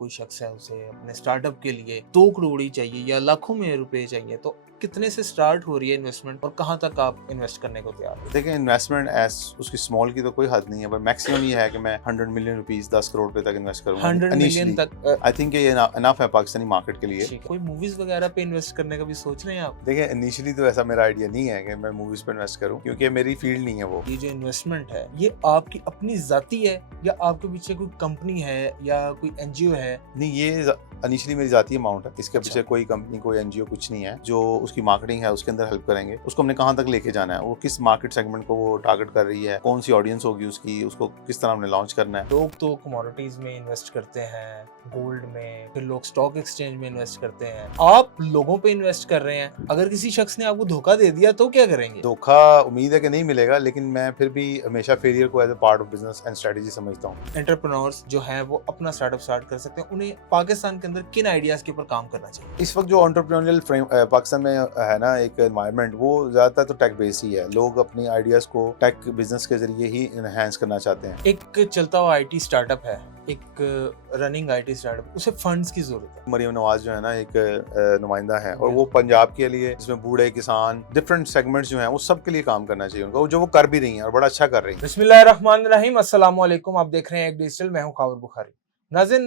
कोई शख्स है उसे अपने स्टार्टअप के लिए 2 करोड़ ही चाहिए या लाखों में रुपए चाहिए, तो कितने से स्टार्ट हो रही है इन्वेस्टमेंट और कहाँ तक आप इन्वेस्ट करने को तैयार हैं? देखिए, इन्वेस्टमेंट एस उसकी स्मॉल की तो कोई हद नहीं है, पर मैक्सिमम ये है कि मैं 100 मिलियन रुपीस 10 करोड़ रुपए तक इन्वेस्ट करूंगा 100 मिलियन इनिशियली। तक आई थिंक ये इनफ है पाकिस्तानी मार्केट के लिए। ठीक है। कोई मूवीज वगैरह पे इन्वेस्ट करने का भी सोच रहे हैं आप? देखिए, इनिशियली तो ऐसा मेरा आइडिया नहीं है कि मैं मूवीज पे इन्वेस्ट करूं, क्योंकि मेरी फील्ड नहीं है वो। ये जो इन्वेस्टमेंट है ये आपकी अपनी जाती है या आपके पीछे कोई कंपनी है या कोई एनजीओ है? नहीं, ये इनिशियली मेरी जाती अमाउंट है, इसके पीछे अच्छा। कोई कंपनी कोई एनजीओ कुछ नहीं है। जो उसकी मार्केटिंग है उसके अंदर हेल्प करेंगे, उसको हमने कहाँ तक लेके जाना है, वो किस मार्केट सेगमेंट को वो टारगेट कर रही है, कौन सी ऑडियंस होगी उसकी, उसको किस तरह हमने लॉन्च करना है। लोग तो कमोडिटीज में इन्वेस्ट करते हैं, गोल्ड में, फिर लोग स्टॉक एक्सचेंज में इन्वेस्ट करते हैं। आप लोगों पे इन्वेस्ट कर रहे हैं। अगर किसी शख्स ने आपको धोखा दे दिया तो क्या करेंगे? धोखा उम्मीद है कि नहीं मिलेगा, लेकिन मैं फिर भी हमेशा फेलियर को as a part of business and strategy समझता हूँ। एंटरप्रेन्योर्स जो हैं वो अपना स्टार्टअप स्टार्ट कर सकते हैं। उन्हें पाकिस्तान के अंदर किन आइडियाज के ऊपर काम करना चाहिए? इस वक्त जो एंटरप्रेन्योरियल फ्रेम पाकिस्तान में है ना, एक एनवायरनमेंट, वो ज्यादातर तो टेक बेस ही है। लोग अपनी आइडियाज को टेक बिजनेस के जरिए ही इनहेंस करना चाहते हैं। एक चलता हुआ आईटी स्टार्टअप है, एक रनिंग आईटी स्टार्टअप, उसे फंड्स की जरूरत है। मरियम नवाज जो है ना, एक नुमाइंदा है, और वो बिल्कुल। पंजाब के लिए, जिसमें बूढ़े किसान डिफरेंट सेगमेंट्स जो हैं वो सबके लिए काम करना चाहिए उनको, जो वो कर भी रही हैं और बड़ा अच्छा कर रही हैं। बिस्मिल्लाहिर्रहमानिर्रहीम, अस्सलाम वालेकुम। आप देख रहे हैं एक डिजिटल, मैं हूं खावर बुखारी। नाज़रीन,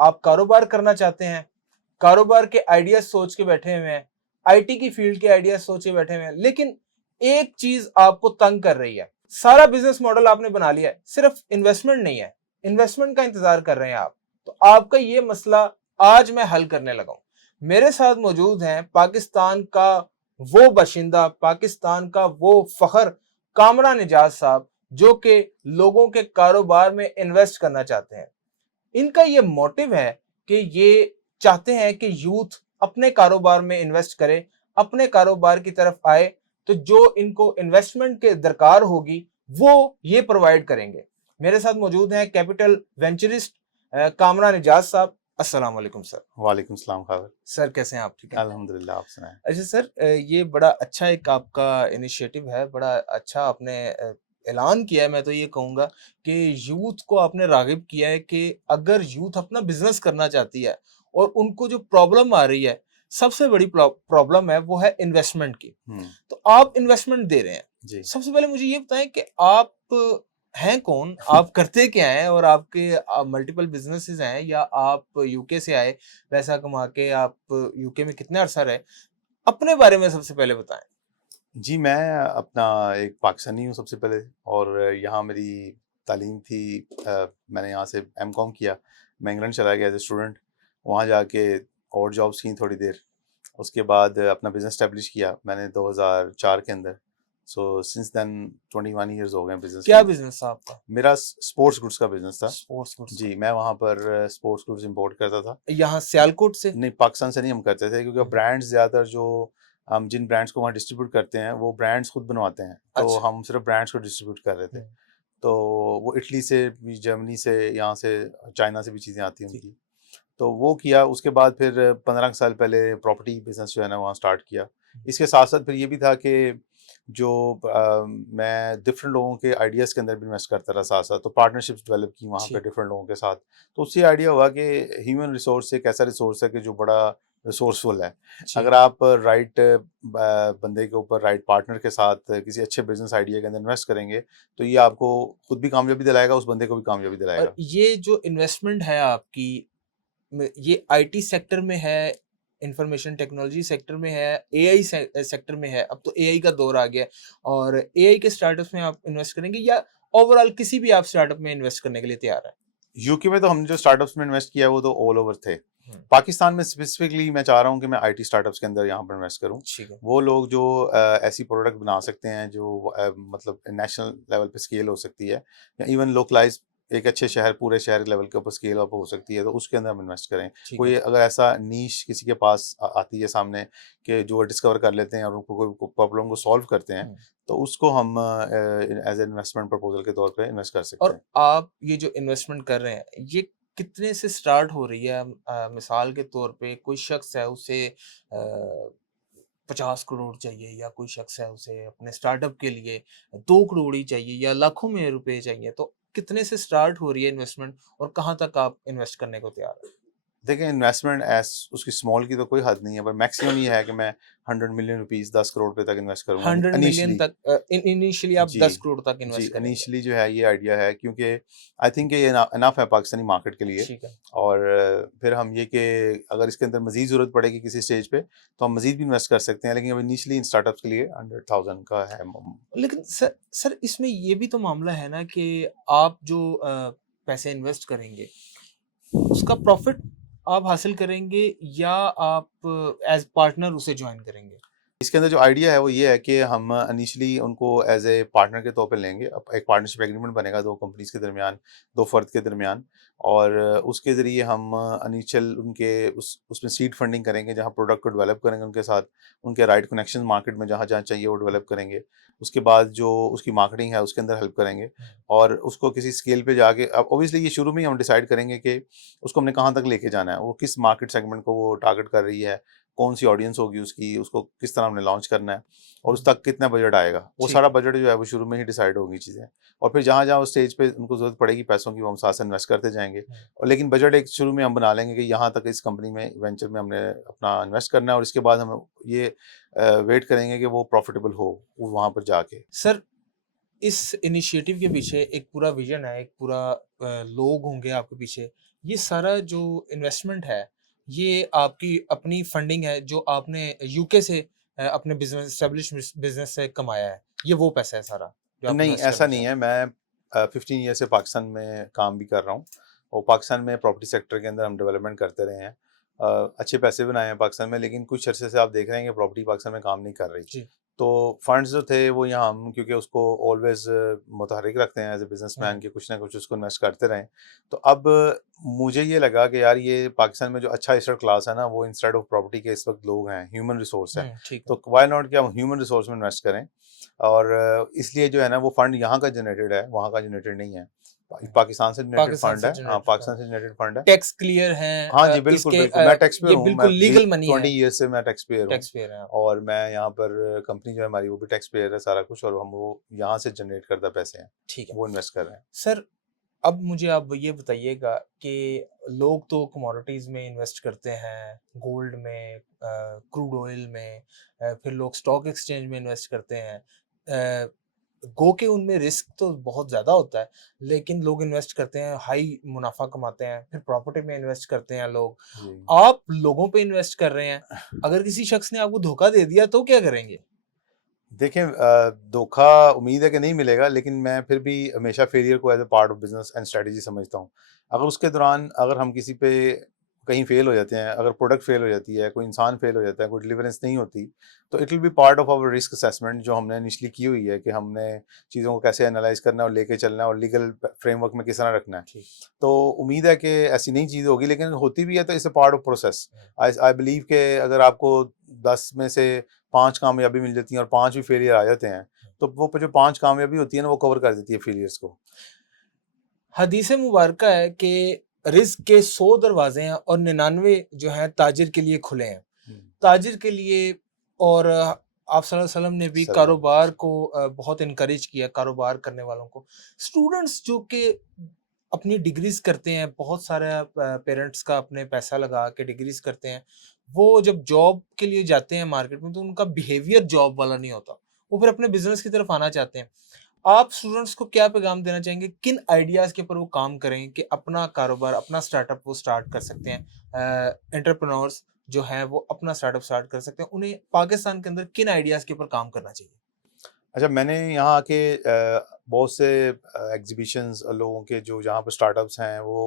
आप कारोबार करना चाहते हैं, कारोबार के आइडियाज सोच के बैठे हुए हैं, आईटी की फील्ड के आइडियाज सोच के बैठे हुए हैं, लेकिन एक चीज आपको तंग कर रही है। सारा बिजनेस मॉडल आपने बना लिया है, सिर्फ इन्वेस्टमेंट नहीं है, इन्वेस्टमेंट का इंतजार कर रहे हैं आप। तो आपका ये मसला आज मैं हल करने लगा हूं। मेरे साथ मौजूद हैं पाकिस्तान का वो बाशिंदा, पाकिस्तान का वो फखर, कामरान एजाज साहब, जो कि लोगों के कारोबार में इन्वेस्ट करना चाहते हैं। इनका ये मोटिव है कि ये चाहते हैं कि यूथ अपने कारोबार में इन्वेस्ट करे, अपने कारोबार की तरफ आए, तो जो इनको इन्वेस्टमेंट के दरकार होगी वो ये प्रोवाइड करेंगे। मेरे साथ मौजूद हैं कैपिटल वेंचरिस्ट कामरान एजाज साहब। अस्सलाम वालेकुम सर। वालेकुम सलाम खावर। सर कैसे हैं आप? ठीक है अल्हम्दुलिल्लाह, आप सुनाएं। अच्छा सर, ये बड़ा अच्छा एक आपका इनिशिएटिव है, बड़ा अच्छा आपने ऐलान किया है। मैं तो ये कहूँगा कि यूथ को आपने राग़िब किया है कि अगर यूथ अपना बिज़नेस करना चाहती है और उनको जो प्रॉब्लम आ रही है, सबसे बड़ी प्रॉब्लम है वो है इन्वेस्टमेंट की। तो आप इन्वेस्टमेंट दे रहे हैं। जी। सबसे पहले मुझे ये बताएं कि आप हैं कौन? आप करते क्या हैं? और आपके मल्टीपल बिज़नेसेस हैं या आप यूके से आए, पैसा कमा के आप यूके में कितना अरसा रहे? अपने बारे में सबसे पहले बताएं। जी, मैं अपना एक पाकिस्तानी हूँ सबसे पहले, और यहाँ मेरी तालीम थी। मैंने यहाँ से एमकॉम किया। मैं इंग्लैंड चला गया एज ए स्टूडेंट, वहाँ जाके और जॉब्स की थोड़ी देर। उसके बाद अपना बिजनेस स्टैब्लिश किया मैंने 2004 के अंदर। सो सिंस देन 21 ईयर्स हो गए बिजनेस के क्या अंदर। बिज़नेस था आपका? मेरा स्पोर्ट्स गुड्स का बिजनेस था। स्पोर्ट्स गुड्स जी, का। मैं वहाँ पर स्पोर्ट्स गुड्स इंपोर्ट करता था। यहाँ सियालकोट से? नहीं, पाकिस्तान से नहीं हम करते थे, क्योंकि ब्रांड्स ज़्यादातर जो हम जिन ब्रांड्स को वहाँ डिस्ट्रीब्यूट करते हैं वो ब्रांड्स खुद बनवाते हैं, तो अच्छा। हम सिर्फ ब्रांड्स को डिस्ट्रीब्यूट कर रहे थे। तो वो इटली से भी, जर्मनी से, यहाँ से, चाइना से भी चीज़ें आती हैं ठीक। उनकी। तो वो किया। उसके बाद फिर 15 साल पहले प्रॉपर्टी बिजनेस जो है ना वहाँ स्टार्ट किया। इसके साथ साथ फिर ये भी था कि जो मैं डिफरेंट लोगों के आइडियाज़ के अंदर भी इन्वेस्ट करता रहा साथ साथ, तो पार्टनरशिप्स डेवलप की वहाँ पे ठीक। डिफरेंट लोगों के साथ। तो उससे आइडिया हुआ कि ह्यूमन रिसोर्स एक ऐसा रिसोर्स है कि जो बड़ा रिसोर्सफुल है। अगर आप राइट बंदे के ऊपर, राइट पार्टनर के साथ किसी अच्छे बिजनेस आइडिया के अंदर इन्वेस्ट करेंगे, तो ये आपको खुद भी कामयाबी दिलाएगा, उस बंदे को भी कामयाबी और दिलाएगा। ये जो इन्वेस्टमेंट है आपकी, ये आईटी सेक्टर में है, इंफॉर्मेशन टेक्नोलॉजी सेक्टर में है, एआई सेक्टर में है? अब तो एआई का दौर आ गया है, और एआई के स्टार्टअप्स में आप इन्वेस्ट करेंगे या ओवरऑल किसी भी आप स्टार्टअप में इन्वेस्ट करने के लिए तैयार हैं? यूके में तो हमने जो स्टार्टअप्स में इन्वेस्ट किया है वो तो ऑल ओवर थे। पाकिस्तान में स्पेसिफिकली मैं चाह रहा हूँ कि मैं आईटी स्टार्टअप्स के अंदर यहाँ पर इन्वेस्ट करूँ। ठीक है। वो लोग जो ऐसी प्रोडक्ट बना सकते हैं जो मतलब नेशनल लेवल पे स्केल हो सकती है, या इवन लोकलाइज एक अच्छे शहर, पूरे शहर लेवल के ऊपर स्केल अप हो सकती है, तो उसके अंदर हम इन्वेस्ट करें। ठीक कोई है। अगर ऐसा नीश किसी के पास आती है सामने, कि जो डिस्कवर कर लेते हैं और उनको कोई प्रॉब्लम को सॉल्व करते हैं, तो उसको हम एज इन्वेस्टमेंट प्रपोजल के तौर पे इन्वेस्ट कर सकते और हैं। आप ये जो इन्वेस्टमेंट कर रहे हैं, ये कितने से स्टार्ट हो रही है? मिसाल के तौर पे कोई शख्स है, उसे 50 करोड़ चाहिए, या कोई शख्स है उसे अपने स्टार्टअप के लिए 2 करोड़ ही चाहिए या लाखों में रुपए चाहिए, तो कितने से स्टार्ट हो रही है इन्वेस्टमेंट और कहाँ तक आप इन्वेस्ट करने को तैयार हैं? देखिए इन्वेस्टमेंट एस उसकी स्मॉल की तो कोई हद नहीं है, पर मैक्सिमम ये है कि मैं 100 मिलियन रुपीस 10 करोड़ रुपए तक इन्वेस्ट करूंगा 100 मिलियन इनिशियली। तक इनिशियली आप जी 10 करोड़ तक जी, इन्वेस्ट करेंगे। इनिशियली जो है ये आइडिया है, क्योंकि आई थिंक ये इनफ है पाकिस्तानी मार्केट के लिए। ठीक है। और फिर हम ये कि अगर इसके अंदर मजीद ज़रूरत पड़ेगी किसी स्टेज पे तो हम मजीद भी इन्वेस्ट कर सकते हैं, लेकिन अब इनिशियली इन स्टार्टअप्स के लिए 100,000 का है। लेकिन सर इसमें ये भी तो मामला है ना कि आप जो पैसे इन्वेस्ट करेंगे, उसका प्रॉफ़िट आप हासिल करेंगे या आप एज़ पार्टनर उसे जॉइन करेंगे? इसके अंदर जो आइडिया है वो ये है कि हम इनिशियली उनको एज ए पार्टनर के तौर पे लेंगे। अब एक पार्टनरशिप एग्रीमेंट बनेगा दो कंपनीज के दरमियान, दो फर्द के दरमियान। और उसके ज़रिए हम इनिशियल उनके उसमें सीड फंडिंग करेंगे, जहाँ प्रोडक्ट को डेवलप करेंगे उनके साथ, उनके राइट कनेक्शन मार्केट में जहाँ जहाँ चाहिए वो डेवलप करेंगे। उसके बाद जो उसकी मार्केटिंग है उसके अंदर हेल्प करेंगे, और उसको किसी स्केल पे जाके, अब ऑब्वियसली ये शुरू में ही हम डिसाइड करेंगे कि उसको हमने कहाँ तक लेके जाना है, वो किस मार्केट सेगमेंट को वो टारगेट कर रही है, कौन सी ऑडियंस होगी उसकी, उसको किस तरह हमने लॉन्च करना है, और उस तक कितना बजट आएगा। वो ठीक सारा है। बजट जो है वो शुरू में ही डिसाइड होगी चीज़ें। और फिर जहाँ जहाँ उस स्टेज पे उनको ज़रूरत पड़ेगी पैसों की, वो हम साथ से इन्वेस्ट करते जाएंगे। और लेकिन बजट एक शुरू में हम बना लेंगे कि यहाँ तक इस कंपनी में वेंचर में हमने अपना इन्वेस्ट करना है, और इसके बाद हम ये वेट करेंगे कि वो प्रॉफिटेबल हो वहाँ पर जाके। सर इस इनिशिएटिव के पीछे एक पूरा विज़न है, एक पूरा लोग होंगे आपके पीछे। ये सारा जो इन्वेस्टमेंट है, ये आपकी अपनी फंडिंग है जो आपने यूके से अपने बिज़नेस एस्टेब्लिश बिज़नेस से कमाया है। ये वो पैसा है सारा जो आप नहीं, इन्वेस्ट ऐसा करना नहीं चाह है। मैं 15 ईयर से पाकिस्तान में काम भी कर रहा हूँ, और पाकिस्तान में प्रॉपर्टी सेक्टर के अंदर हम डेवलपमेंट करते रहे हैं। अच्छे पैसे बनाए हैं पाकिस्तान में, लेकिन कुछ अरसे से आप देख रहे हैं कि प्रॉपर्टी पाकिस्तान में काम नहीं कर रही। जी। तो फंड्स जो थे वो यहाँ हम, क्योंकि उसको ऑलवेज मुतहरिक रखते हैं एज ए बिजनेसमैन हुँ, कि कुछ ना कुछ उसको इन्वेस्ट करते रहें। तो अब मुझे ये लगा कि यार ये पाकिस्तान में जो अच्छा एसेट क्लास है ना, वो इंस्टेड ऑफ प्रॉपर्टी के इस वक्त लोग हैं, ह्यूमन रिसोर्स है। ठीक है। तो वाई नॉट कि हम ह्यूमन रिसोर्स में इन्वेस्ट करें। और इसलिए जो है ना वो फंड यहाँ का जनरेटेड है, वहाँ का जनरेटेड नहीं है। हुँ, पाकिस्तान से जनरेटेड पाकिस्तान फंड से है। हाँ, जनरेटेड फंड। पाकिस्तान से जनरेटेड फंड है। टैक्स क्लियर हैं हाँ जी, बिल्कुल, इसके बिल्कुल। मैं टैक्स पेयर ये हूँ, बिल्कुल लीगल मनी 20 है, ईयर्स से मैं टैक्स पेयर हूँ। टैक्स पेयर हैं आप। और मैं यहाँ पर कंपनी जो है हमारी वो भी टैक्स पेयर है सारा कुछ, और हम वो यहाँ से जनरेट करदा पैसे हैं, ठीक है। वो इन्वेस्ट कर रहे हैं। सर अब मुझे आप ये बताइएगा कि लोग तो कमोडिटीज़ में इन्वेस्ट करते हैं, गोल्ड में, क्रूड ऑयल में, फिर लोग स्टॉक एक्सचेंज में इन्वेस्ट करते हैं। गो के उनमें रिस्क तो बहुत ज़्यादा होता है, लेकिन लोग इन्वेस्ट करते हैं, हाई मुनाफ़ा कमाते हैं, फिर प्रॉपर्टी में इन्वेस्ट करते हैं लोग। जी। आप लोगों पे इन्वेस्ट कर रहे हैं, अगर किसी शख्स ने आपको धोखा दे दिया तो क्या करेंगे? देखें, धोखा उम्मीद है कि नहीं मिलेगा, लेकिन मैं फिर भी हमेशा फेलियर को as a part of business and strategy समझता हूँ। अगर उसके दौरान अगर हम किसी पे कहीं फेल हो जाते हैं, अगर प्रोडक्ट फेल हो जाती है, कोई इंसान फेल हो जाता है, कोई डिलीवरेंस नहीं होती, तो it will be part of our risk assessment जो हमने इनिशियली की हुई है कि हमने चीज़ों को कैसे एनालाइज करना है और लेके चलना है, और लीगल फ्रेमवर्क में किस तरह रखना है। ठीक। तो उम्मीद है कि ऐसी नई चीज़ होगी, लेकिन होती भी है तो it's a part of process. I I believe कि अगर आपको 10 में से 5 कामयाबी मिल जाती हैं और 5 भी फेलियर आ जाते हैं, तो वो जो 5 कामयाबी होती है ना, वो कवर कर देती है फेलियर्स को। हदीस मुबारका है कि रिज़्क के 100 दरवाज़े हैं और 99 जो हैं ताजिर के लिए खुले हैं। ताजिर के लिए और आप सल्लल्लाहु अलैहि वसल्लम ने भी सल्लल्लाहु अलैहि कारोबार वसल्लम। को बहुत एनकरेज किया, कारोबार करने वालों को। स्टूडेंट्स जो कि अपनी डिग्रीज़ करते हैं, बहुत सारा पेरेंट्स का अपने पैसा लगा के डिग्रीज़ करते हैं, वो जब जॉब के लिए जाते हैं मार्केट में तो उनका बिहेवियर जॉब वाला नहीं होता। वो फिर अपने बिज़नेस की तरफ आना चाहते हैं। आप स्टूडेंट्स को क्या पैगाम देना चाहेंगे? किन आइडियाज़ के ऊपर वो काम करें कि अपना कारोबार, अपना स्टार्टअप वो स्टार्ट कर सकते हैं? एंटरप्रेन्योर्स जो हैं वो अपना स्टार्टअप स्टार्ट कर सकते हैं। उन्हें पाकिस्तान के अंदर किन आइडियाज़ के ऊपर काम करना चाहिए? अच्छा, मैंने यहाँ आके बहुत से एग्जीबिशंस लोगों के जो जहाँ पर स्टार्टअप्स हैं वो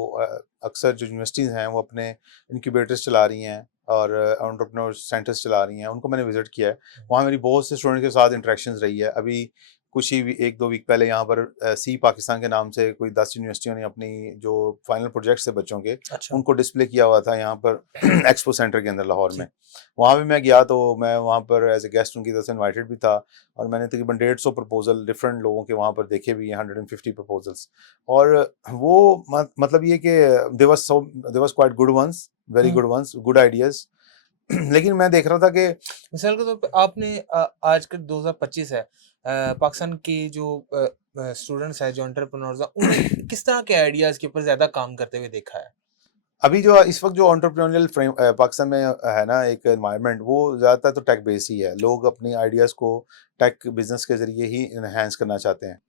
अक्सर जो यूनिवर्सिटीज़ हैं वो अपने इनक्यूबेटर्स चला रही हैं और एंटरप्रेन्योर सेंटर्स चला रही हैं, उनको मैंने विजिट किया है। वहाँ मेरी बहुत से स्टूडेंट के साथ इंटरेक्शंस रही है। अभी कुछ ही 1-2 वीक पहले यहाँ पर सी पाकिस्तान के नाम से कोई 10 यूनिवर्सिटियों ने अपनी जो फाइनल प्रोजेक्ट्स थे बच्चों के, अच्छा। उनको डिस्प्ले किया हुआ था यहाँ पर एक्सपो सेंटर के अंदर लाहौर में। जी। वहाँ भी मैं गया, तो मैं वहाँ पर एज ए गेस्ट उनकी तरफ से इन्वाइटेड भी था, और मैंने तकरीबन 150 प्रपोजल डिफरेंट लोगों के वहाँ पर देखे भी हैं, 150 प्रपोजल्स। और वो मतलब ये कि they was quite good ones, very hmm. Good ones, good ideas. लेकिन मैं देख रहा था कि मिसाल के तौर पे आपने आज के 2025 है, पाकिस्तान की जो स्टूडेंट्स हैं जो एंटरप्रेन्योर्स हैं उन्हें किस तरह के आइडियाज के ऊपर ज्यादा काम करते हुए देखा है? अभी जो इस वक्त जो एंटरप्रेन्योरियल फ्रेम पाकिस्तान में है ना, एक एनवायरनमेंट, वो ज़्यादातर तो टेक बेस्ड ही है। लोग अपनी आइडियाज़ को टेक बिजनेस के ज़रिए ही इन्हेंस करना चाहते हैं।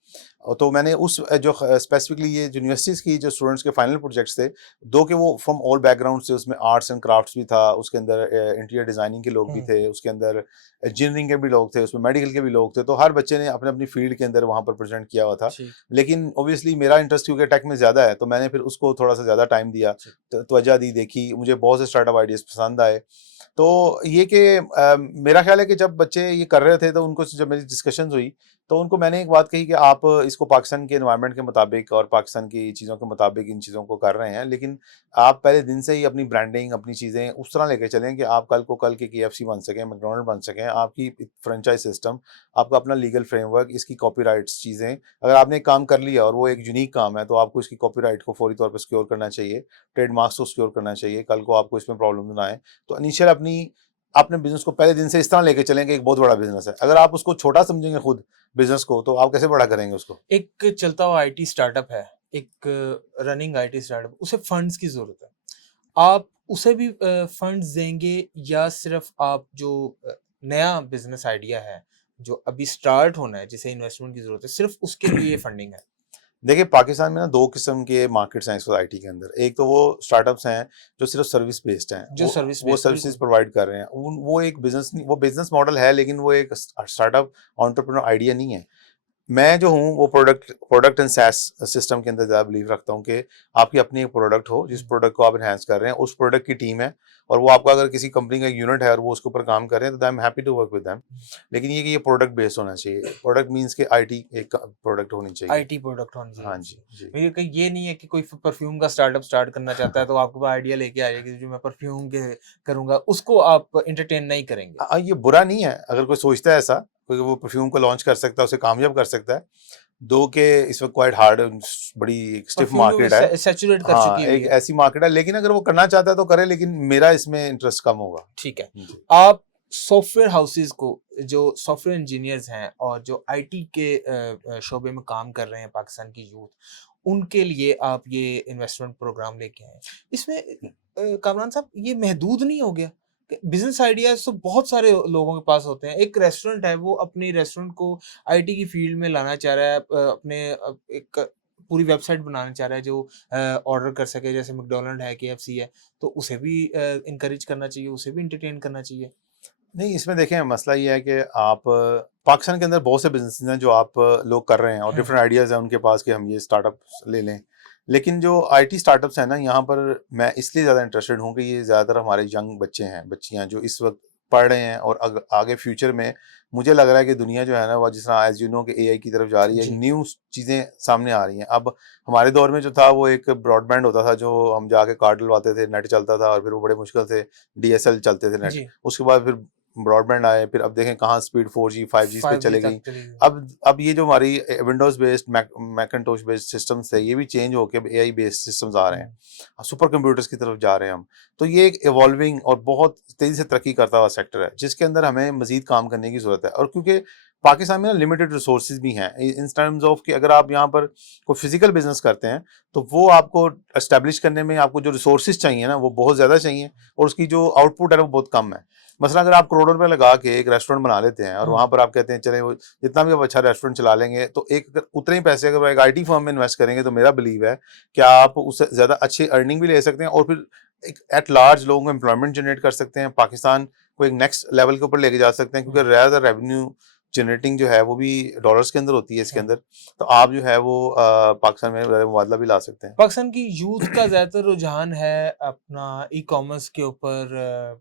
और तो मैंने उस जो स्पेसिफिकली ये जो यूनिवर्सिटीज़ की जो स्टूडेंट्स के फाइनल प्रोजेक्ट्स थे, दो के वो फ्रॉम ऑल बैकग्राउंड से, उसमें आर्ट्स एंड क्राफ्ट्स भी था, उसके अंदर इंटीरियर डिज़ाइनिंग के लोग भी थे, उसके अंदर इंजीनियरिंग के भी लोग थे, उसमें मेडिकल के भी लोग थे। तो हर बच्चे ने अपने अपनी फील्ड के अंदर वहाँ पर प्रेजेंट किया हुआ था। ठीक। लेकिन ऑब्वियसली मेरा इंटरेस्ट क्योंकि टेक में ज़्यादा है, तो मैंने फिर उसको थोड़ा सा ज़्यादा टाइम दिया, तवज्जो दी, देखी। मुझे बहुत से स्टार्टअप आइडियाज़ पसंद आए। तो ये कि मेरा ख्याल है कि जब बच्चे ये कर रहे थे, तो उनको जब मेरी डिस्कशंस हुई, तो उनको मैंने एक बात कही कि आप इसको पाकिस्तान के एनवायरनमेंट के मुताबिक और पाकिस्तान की चीज़ों के मुताबिक इन चीज़ों को कर रहे हैं, लेकिन आप पहले दिन से ही अपनी ब्रांडिंग, अपनी चीज़ें उस तरह लेके चलें कि आप कल को कल के KFC बन सकें, मैकडॉनल्ड बन सकें। आपकी फ्रेंचाइज सिस्टम, आपका अपना लीगल फ्रेमवर्क, इसकी कॉपीराइट्स चीज़ें, अगर आपने एक काम कर लिया और वो एक यूनिक काम है, तो आपको इसकी कॉपीराइट को फौरी तौर पर सिक्योर करना चाहिए, ट्रेडमार्क्स को सिक्योर करना चाहिए, कल को आपको इसमें प्रॉब्लम ना आए। तो इनिशियल अपने बिजनेस को पहले दिन से इस तरह लेके चलेंगे, एक बहुत बड़ा बिजनेस है। अगर आप उसको छोटा समझेंगे खुद बिजनेस को, तो आप कैसे बड़ा करेंगे उसको? एक चलता हुआ आईटी स्टार्टअप है, एक रनिंग आईटी स्टार्टअप, उसे फंड्स की जरूरत है। आप उसे भी फंड्स देंगे या सिर्फ आप जो नया बिजनेस आइडिया है जो अभी स्टार्ट होना है जिसे इन्वेस्टमेंट की जरूरत है सिर्फ उसके लिए फंडिंग है? देखिए, पाकिस्तान में ना 2 किस्म के मार्केट्स हैं इस वक़्त आईटी के अंदर। एक तो वो स्टार्टअप्स हैं जो सिर्फ़ सर्विस बेस्ड हैं। जो सर्विस वो बेस्ड, सर्विसेज़ बिल्कुल। प्रोवाइड कर रहे हैं। उन वो एक बिज़नेस नहीं, वो बिज़नेस मॉडल है, लेकिन वो एक स्टार्टअप एंटरप्रेन्योर आइडिया नहीं है। मैं जो हूँ वो product product and SaaS system के अंदर ज़्यादा बिलीव रखता हूँ कि आपकी अपनी एक प्रोडक्ट हो, जिस प्रोडक्ट को आप एनहांस कर रहे हैं, उस प्रोडक्ट की टीम है, और वो आपका अगर किसी कंपनी का यूनिट है और वो उसके ऊपर काम कर रहे हैं, तो I am happy to work with them. लेकिन ये कि ये प्रोडक्ट बेस्ड होना चाहिए। प्रोडक्ट मीन्स कि आईटी एक प्रोडक्ट होनी चाहिए। आईटी प्रोडक्ट होना चाहिए हाँ उसकी। जी, जी। तो ये कहीं ये नहीं है कि कोई परफ्यूम का स्टार्टअप स्टार्ट करना चाहता है तो आपके पास आइडिया लेके आ जाएगी जो मैं परफ्यूम के करूंगा, उसको आप एंटरटेन नहीं करेंगे। ये बुरा नहीं है अगर कोई सोचता है ऐसा, कोई वो परफ्यूम को लॉन्च कर सकता है, उसे कामयाब कर सकता है। दो के इस वक्त क्वाइट हार्ड, बड़ी स्टिफ परफ्यूम मार्केट है। में सैचुरेट कर हाँ, चुकी हुई एक है। ऐसी मार्केट है, लेकिन अगर वो करना चाहता है तो करे, लेकिन मेरा इसमें इंटरेस्ट कम होगा। ठीक है। जी। आप सॉफ्टवेयर हाउसेस को, जो सॉफ्टवेयर इंजीनियर्स हैं और जो आईटी के शोबे में काम कर रहे हैं पाकिस्तान की यूथ, उनके लिए आप ये इन्वेस्टमेंट प्रोग्राम लेके आए। इसमें कामरान साहब ये महदूद नहीं हो गया? बिजनेस आइडियाज तो बहुत सारे लोगों के पास होते हैं। एक रेस्टोरेंट है, वो अपने रेस्टोरेंट को आईटी की फील्ड में लाना चाह रहा है, अपने एक पूरी वेबसाइट बनाना चाह रहा है जो ऑर्डर कर सके, जैसे मैकडॉनल्ड है, KFC है, तो उसे भी इनकरेज करना चाहिए, उसे भी एंटरटेन करना चाहिए। नहीं, इसमें देखें, मसला ये है कि आप पाकिस्तान के अंदर बहुत से बिजनेस हैं जो आप लोग कर रहे हैं, और डिफरेंट आइडियाज़ हैं उनके पास कि हम ये स्टार्टअप्स ले लें। लेकिन जो आईटी स्टार्टअप्स हैं ना, यहाँ पर मैं इसलिए ज़्यादा इंटरेस्टेड हूँ कि ये ज़्यादातर हमारे यंग बच्चे हैं, बच्चियाँ जो इस वक्त पढ़ रहे हैं, और आगे फ्यूचर में मुझे लग रहा है कि दुनिया जो है ना, वो जिस तरह एज यू नो कि AI की तरफ जा रही है, जी। न्यू चीज़ें सामने आ रही हैं। अब हमारे दौर में जो था वो एक ब्रॉडबैंड होता था, जो हम जाके कार्ड डलवाते थे, नेट चलता था, और फिर वो बड़े मुश्किल से DSL चलते थे नेट। जी। उसके बाद फिर ब्रॉडबैंड आए, फिर अब देखें कहाँ स्पीड 4G 5G पे 5G चले तक गई। चली गई। अब ये जो हमारी Windows based Macintosh based systems थे, ये भी चेंज होके अब AI बेस्ड सिस्टम्स आ रहे हैं। सुपर कंप्यूटर्स की तरफ जा रहे हैं हम। तो ये एक इवॉल्विंग और बहुत तेज़ी से तरक्की करता हुआ सेक्टर है, जिसके अंदर हमें मज़ीद काम करने की ज़रूरत है। और क्योंकि पाकिस्तान में ना लिमिटेड रिसोर्सेज भी हैं, इन टर्म्स ऑफ कि अगर आप यहाँ पर कोई फिजिकल बिजनेस करते हैं, तो वो आपको एस्टेब्लिश करने में आपको जो रिसोर्सेज चाहिए ना, वो बहुत ज़्यादा चाहिए, और उसकी जो आउटपुट है वो बहुत कम है। मसला अगर आप करोड़ों रुपए लगा के एक रेस्टोरेंट बना लेते हैं, और वहाँ पर आप कहते हैं चले वो जितना भी आप अच्छा रेस्टोरेंट चला लेंगे, तो उतने ही पैसे अगर एक आईटी फर्म में इन्वेस्ट करेंगे, तो मेरा बिलीव है कि आप उससे ज़्यादा अच्छी अर्निंग भी ले सकते हैं, और फिर एक एट लार्ज लोगों को एम्प्लॉयमेंट जनरेट कर सकते हैं, पाकिस्तान को एक नेक्स्ट लेवल के ऊपर लेके जा सकते हैं, क्योंकि ज़्यादा रेवेन्यू जनरेटिंग जो है वो भी डॉलर्स के अंदर होती है इसके अंदर। तो आप जो है वो पाकिस्तान में मुबादला भी ला सकते हैं। पाकिस्तान की यूथ का ज़्यादातर रुझान है अपना ई-कॉमर्स के ऊपर।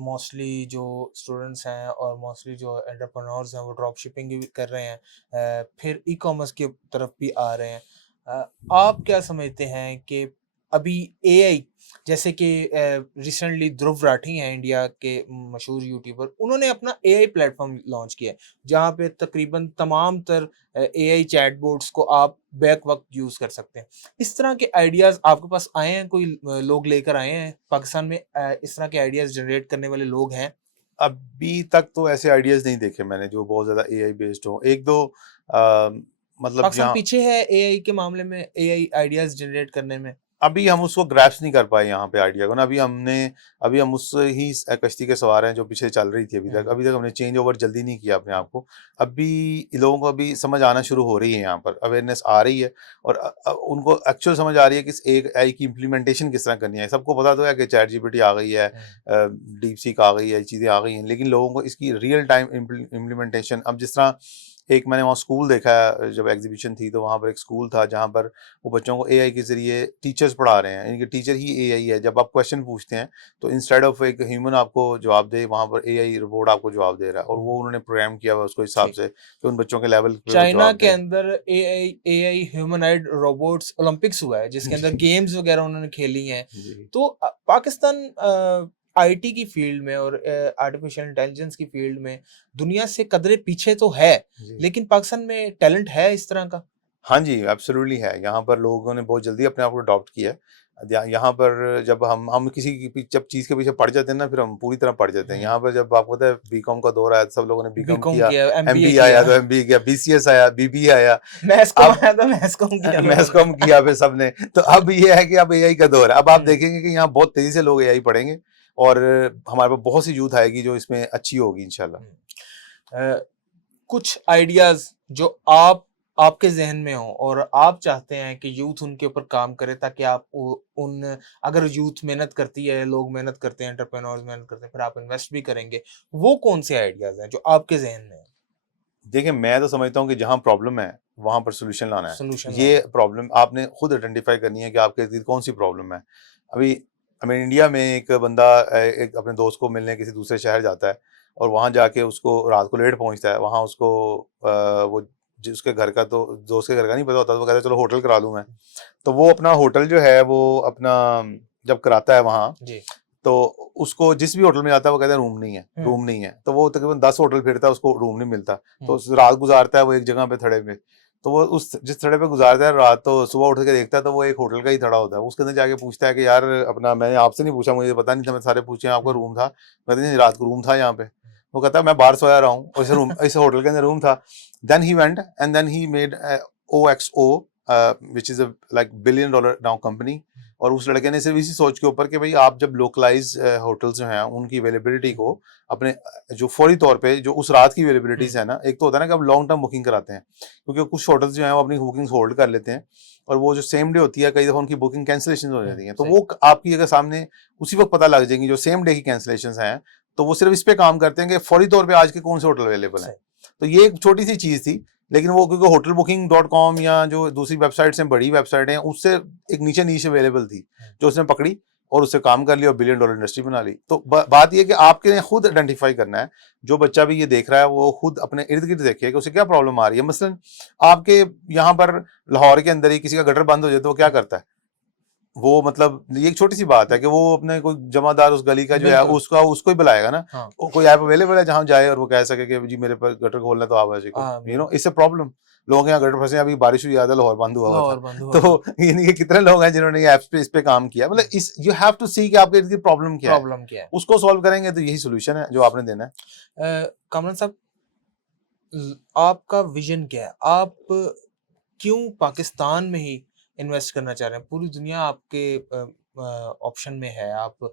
मोस्टली जो स्टूडेंट्स हैं और मोस्टली जो एंटरप्रेन्योर्स हैं वो ड्रॉप शिपिंग भी कर रहे हैं, फिर ई-कॉमर्स की तरफ भी आ रहे हैं। आप क्या समझते हैं कि अभी एआई, जैसे कि रिसेंटली ध्रुव राठी हैं इंडिया के मशहूर यूट्यूबर, उन्होंने अपना एआई प्लेटफॉर्म लॉन्च किया है जहाँ पे तकरीबन तमाम तर एआई चैटबॉट्स को आप बैक वक्त यूज़ कर सकते हैं। इस तरह के आइडियाज़ आपके पास आए हैं? कोई लोग लेकर आए हैं पाकिस्तान में, इस तरह के आइडियाज़ जनरेट करने वाले लोग हैं? अभी तक तो ऐसे आइडियाज़ नहीं देखे मैंने जो बहुत ज़्यादा AI बेस्ड हो। एक दो मतलब पाकिस्तान जहाँ पीछे है एआई के मामले में, एआई आइडियाज जनरेट करने में? अभी हम उसको ग्रैस्प नहीं कर पाए यहाँ पे आइडिया को ना। अभी हम उस ही कश्ती के सवार हैं जो पीछे चल रही थी अभी तक। हम्म, अभी तक हमने चेंज ओवर जल्दी नहीं किया अपने आप को। अभी लोगों को अभी समझ आना शुरू हो रही है, यहाँ पर अवेयरनेस आ रही है, और उनको एक्चुअल समझ आ रही है कि इस एक AI की इम्प्लीमेंटेशन किस तरह करनी है। सबको पता तो है कि चैट जीपीटी आ गई है, डीप सीक आ गई है, चीज़ें आ गई हैं, लेकिन लोगों को इसकी रियल टाइम इम्प्लीमेंटेशन, अब जिस तरह एक मैंने वहाँ स्कूल देखा है, जब एग्जीबिशन थी तो वहाँ पर एक स्कूल था जहाँ पर वो बच्चों को AI के ज़रिए टीचर्स पढ़ा रहे हैं। इनके टीचर ही AI है। जब आप क्वेश्चन पूछते हैं तो इंस्टेड ऑफ एक ह्यूमन आपको जवाब दे, वहाँ पर AI रोबोट आपको जवाब दे रहा है, और वो उन्होंने प्रोग्राम किया हुआ उसको हिसाब ठीक। से कि उन बच्चों के लेवल पे वो चाइना जवाब के दे। अंदर एआई ह्यूमनॉइड रोबोट्स ओलंपिक्स हुआ है जिसके अंदर गेम्स वगैरह उन्होंने खेली हैं। जी तो पाकिस्तान आईटी की फील्ड में और आर्टिफिशियल इंटेलिजेंस की फील्ड में दुनिया से कदरे पीछे तो है, जी लेकिन पाकिस्तान में टैलेंट है इस तरह का? हाँ जी, एब्सोल्युटली है। यहाँ पर लोगों ने बहुत जल्दी अपने आप को अडॉप्ट किया है। यहाँ पर जब हम किसी की जब चीज़ के पीछे पड़ जाते हैं ना, फिर हम पूरी तरह पड़ जाते हैं। यहाँ पर जब आपको पता है बीकॉम का दौर आया तो सब लोगों ने बीकॉम बीकॉम किया, किया, एमबीए एमबीए किया, आया तो एमबीए किया, बीसीएस आया, बीबीए आया, मैथ्स कॉम अब आया तो मैथ्स कॉम किया लोगों ने। मैथ्स किया फिर सबने। तो अब ये है कि अब एआई का दौर है। अब आप देखेंगे कि यहाँ बहुत तेज़ी से लोग एआई पढ़ेंगे, और हमारे पास बहुत सी यूथ आएगी जो इसमें अच्छी होगी इंशाल्लाह। अ, कुछ आइडियाज जो आपके जहन में हो और आप चाहते हैं कि यूथ उनके ऊपर काम करे, ताकि आप उन अगर यूथ मेहनत करती है, लोग मेहनत करते हैं, एंटरप्रेन्योर्स मेहनत करते हैं, फिर आप इन्वेस्ट भी करेंगे, वो कौन से आइडियाज हैं जो आपके जहन में है? देखिए, मैं तो समझता हूँ कि जहाँ प्रॉब्लम है वहाँ पर सोल्यूशन लाना है। सोल्यूशन ये लाना प्रॉब्लम आपने खुद आइडेंटिफाई करनी है कि आपके इर्द-गिर्द कौन-सी प्रॉब्लम है। अभी हमें इंडिया में एक बंदा एक अपने दोस्त को मिलने किसी दूसरे शहर जाता है, और वहाँ जाके उसको रात को लेट पहुँचता है। वहाँ उसको वो जिसके घर का, तो दोस्त के घर का नहीं पता होता, तो वो कहता है चलो होटल करा लूँ मैं। तो वो अपना होटल जो है वो अपना जब कराता है वहाँ, जी। तो उसको जिस भी होटल में जाता है वो कहता है रूम नहीं है, रूम नहीं है। तो वो तकरीबन 10 होटल फिरता है, उसको रूम नहीं मिलता। तो रात गुजारता है वो एक जगह पे थड़े पे। तो वो उस जिस थड़े पे गुजारता है रात, तो सुबह उठ के देखता है तो वो एक होटल का ही थड़ा होता है। उसके अंदर जाके पूछता है कि यार अपना, मैंने आपसे नहीं पूछा, मुझे पता नहीं था, मैं सारे पूछे आपका रूम था। कहते नहीं, रात को रूम था यहाँ पे। वो कहता है मैं बाहर सोया रहा हूँ, इस होटल के अंदर रूम था। Then he went and then he made OXO, which is a like $1 billion now company. और उस लड़के ने सिर्फ इसी सोच के ऊपर कि भाई आप जब लोकलाइज होटल्स जो हैं उनकी अवेलेबिलिटी को अपने जो फौरी तौर पे जो उस रात की अवेलेबिलिटीज है ना, एक तो होता है ना कि आप लॉन्ग टर्म बुकिंग कराते हैं, क्योंकि कुछ होटल्स जो हैं वो अपनी बुकिंग्स होल्ड कर लेते हैं, और वो जो सेम डे होती है कई दफा उनकी बुकिंग कैंसिलेशन हो जाती है। तो वो आपकी अगर सामने उसी वक्त पता लग जाएंगी जो सेम डे की कैंसिलेशन हैं, तो वो सिर्फ इस पे काम करते हैं कि फौरी तौर पे आज के कौन से होटल अवेलेबल हैं। तो ये एक छोटी सी चीज थी, लेकिन वो क्योंकि hotelbooking.com या जो दूसरी वेबसाइट्स हैं, बड़ी वेबसाइट हैं, उससे एक नीचे नीचे अवेलेबल थी, जो उसने पकड़ी और उससे काम कर लिया और $1 billion इंडस्ट्री बना ली। तो बात ये कि आपके खुद आइडेंटिफाई करना है। जो बच्चा भी ये देख रहा है वो खुद अपने इर्द गिर्द देखे कि उसे क्या प्रॉब्लम आ रही है। मसलन आपके यहाँ पर लाहौर के अंदर ही किसी का गटर बंद हो जाए तो वो क्या करता है? वो मतलब ये एक छोटी सी बात है कि वो अपने कोई जमादार उस गली का जो है उसको ही बुलाएगा ना। हाँ। कोई ऐप अवेलेबल है जहाँ जाए और वो कह सके कि जी मेरे पर गटर खोलना, तो आप ऐसे इससे प्रॉब्लम लोगों के यहाँ गटर फंसे। अभी बारिश हुई, ज्यादा लाहौर बंद हुआ था। तो ये कितने लोग हैं जिन्होंने ये इस पे काम किया। मतलब इस यू हैव टू सी कि आपके इर्द गिर्द प्रॉब्लम क्या है, उसको सॉल्व करेंगे तो यही सोल्यूशन है जो आपने देना है। कामरान साहब, आपका विजन क्या है? आप क्यों पाकिस्तान में ही इन्वेस्ट करना चाह रहे हैं? पूरी दुनिया आपके ऑप्शन में है, आप